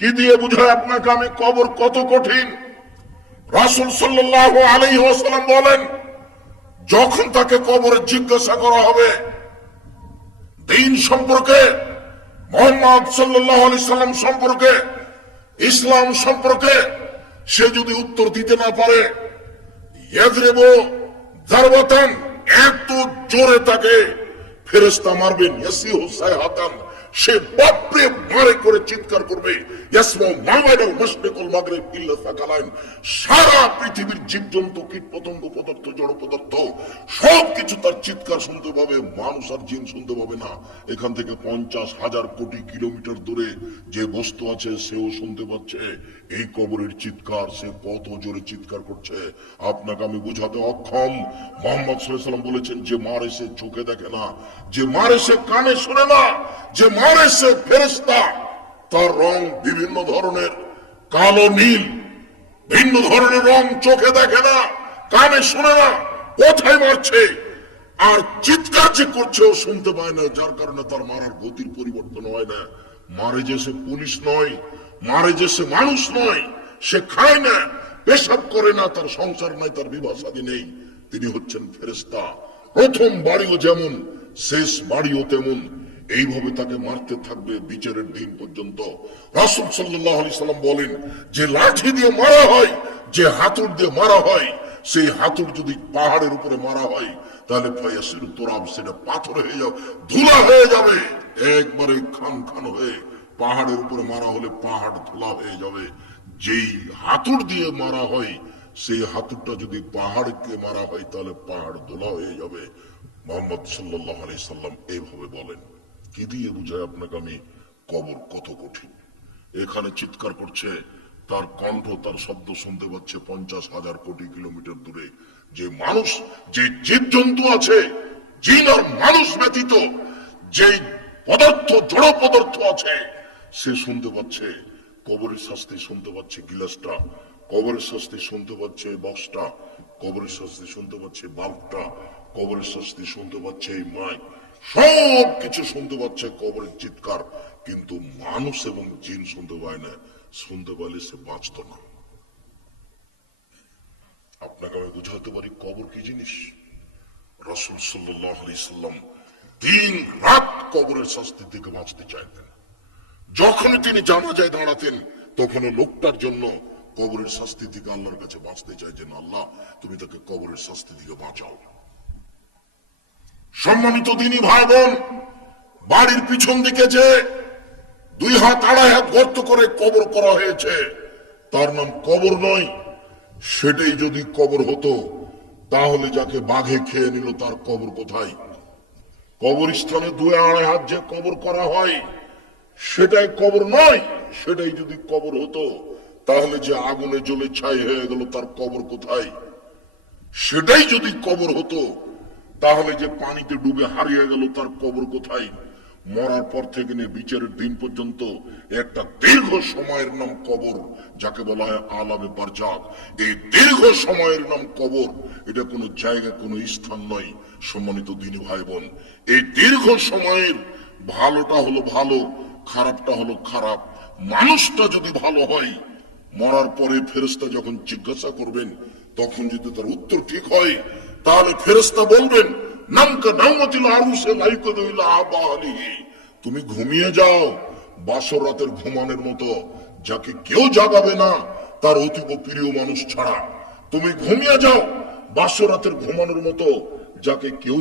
কি দিয়ে বুঝায় আপনাকে আমি কবর কত কঠিন? রাসূল সাল্লাল্লাহু আলাইহি ওয়াসাল্লাম বলেন, যখন তাকে কবরে জিজ্ঞাসা করা হবে দ্বীন সম্পর্কে, মুহাম্মদ সাল্লাল্লাহু আলাইহি সাল্লাম সম্পর্কে, ইসলাম সম্পর্কে, সে যদি উত্তর দিতে না পারে, ইয়াযরিবু যারবাতান, এত জোরে তাকে ফেরেশতা মারবেন, ইয়াসিহু সাইহাতান, সে বাপরে মারে করে চিৎকার করবে, ইয়াসমু মা বাইনাল মাশরিক ওয়াল মাগরিব ইল্লা সাকালাইন, সারা পৃথিবীর জীবজন্তু, কীটপতঙ্গ, পদার্থ, জড় পদার্থ সবকিছু তার চিৎকার শুনতে পাবে, মানুষ আর জিন শুনতে পাবে না। এখান থেকে 50,000 কোটি কিলোমিটার দূরে যে বস্তু আছে সেও শুনতে পাচ্ছে এই কবরের চিৎকার। সে কত জোরে চিৎকার করছে আপনাকে আমি বোঝাতে অক্ষম। মুহাম্মদ সাল্লাল্লাহু আলাইহি ওয়াসাল্লাম বলেছেন, যে মারে সে চোখে দেখে না, যে মারে সে কানে শোনে না, যে মারে সে ফেরেশতা, তার রং বিভিন্ন ধরনের, কালো নীল, ভিন্ন ধরনের রং, চোখে দেখে না, কানে শোনে না, কোথায় মারছে আর চিৎকার যে করছে ও শুনতে পায় না, যার কারণে তার মারার গতির পরিবর্তন হয় না। মারে যে সে পুলিশ নয়, মারে যে সে মানুষ নয়, সে খায় না, পেশাব করে না, তার সংসার নাই, তার বিবাহ শাদী নেই, তিনি হচ্ছেন ফেরেশতা। প্রথম বাড়িও যেমন শেষ বাড়িও তেমন, এইভাবে তাকে মারতে থাকবে বিচারের দিন পর্যন্ত। রাসূল সাল্লাল্লাহু আলাইহি সাল্লাম বলেন, যে লাঠি দিয়ে মারা হয়, যে হাতুড় দিয়ে মারা হয়, সেই হাতুড় যদি পাহাড়ের উপরে মারা হয় তাহলে ফায়াসিরু তুরাব, সেটা পাথর হয়ে যাবে, ধুলা হয়ে যাবে, একবারে খান খান হয়ে। পাহাড়ের উপরে মারা হলে পাহাড় ধুলা হয়ে যাবে। যেই হাতুড় দিয়ে মারা হয়, সেই হাতুড়টা যদি পাহাড়কে মারা হয় তাহলে পাহাড় ধুলা হয়ে যাবে। মুহাম্মদ সাল্লাল্লাহু আলাইহি সাল্লাম এইভাবে বলেন। কি দিয়ে বুঝায় আপনাকে আমি কবর কত কঠিন? এখানে চিৎকার করছে, তার কণ্ঠ, তার শব্দ শুনতে পাচ্ছে 50,000 কোটি কিলোমিটার দূরে। যে মানুষ, যে জীবজন্তু আছে, জিন আর মানুষ ব্যতীত যে পদার্থ, জড় পদার্থ আছে, সে শুনতে পাচ্ছে কবরের শাস্তি, শুনতে পাচ্ছে গিলাসটা, কবরের শাস্তি শুনতে পাচ্ছে বক্সটা, কবরের শাস্তি শুনতে পাচ্ছে বাল্বটা, কবরের শাস্তি শুনতে পাচ্ছে এই মাইক, সব কিছু শুনতে পাচ্ছে কবরের চিৎকার। কিন্তু মানুষ এবং জিন শুনতে পায় না। শুনতে পাইলে সে বাঁচত না। আপনাকে আমি বুঝাতে পারি কবর কি জিনিস। রাসূল সাল্লাল্লাহু আলাইহি সাল্লাম দিন রাত কবরের শাস্তি থেকে বাঁচতে চাইতেন। যখনই তিনি জানাজায় দাঁড়াতেন, তখন লোকটার জন্য কবরের শাস্তি থেকে আল্লাহর কাছে বাঁচতে চাইতেন, আল্লাহ তুমি তাকে কবরের শাস্তি থেকে বাঁচাও। সম্মানিত দিনী ভাই বোন, বাড়ির পিছন দিকে যে 2 হাত 2.5 হাত গর্ত করে কবর করা হয়েছে, তার নাম কবর নয়। সেটাই যদি কবর হতো, তাহলে যাকে বাঘে খেয়ে নিল তার কবর কোথায়? কবরস্থানে 2-2.5 হাত যে কবর করা হয়, সেটাই কবর নয়। সেটাই যদি কবর হতো, তাহলে যে আগুনে জ্বলে ছাই হয়ে গেল তার কবর কোথায়? সেটাই যদি কবর হতো, তাহলে যে পানিতে ডুবে হারিয়ে গেল তার কবর কোথায়? মরার পর থেকে নিয়ে বিচারের দিন পর্যন্ত একটা দীর্ঘ সময়ের নাম কবর, যাকে বলা হয় আলামে বারজাক। এই দীর্ঘ সময়ের নাম কবর। এটা কোনো জায়গা, কোনো স্থান নয়। সম্মানিত দিনী ভাই বোন, এই দীর্ঘ সময়ের ভালোটা হলো ভালো, খারাপটা হলো খারাপ। মানুষটা যদি ভালো হয়, মরার পরে ফেরেশতা যখন জিজ্ঞাসা করবেন, তখন যদি তার উত্তর ঠিক হয়, তাহলে ফেরেশতা বলবেন, নামকা নাওমাতিল আরুসে লাইকুদু ইলা আবালিহি, তুমি ঘুমিয়ে যাও বাসর রাতের ঘুমানোর মতো, যাকে কেউ জাগাবে না তার অতীব প্রিয় মানুষ ছাড়া। তুমি ঘুমিয়ে যাও বাসর রাতের ঘুমানোর মতো, যাকে কেউ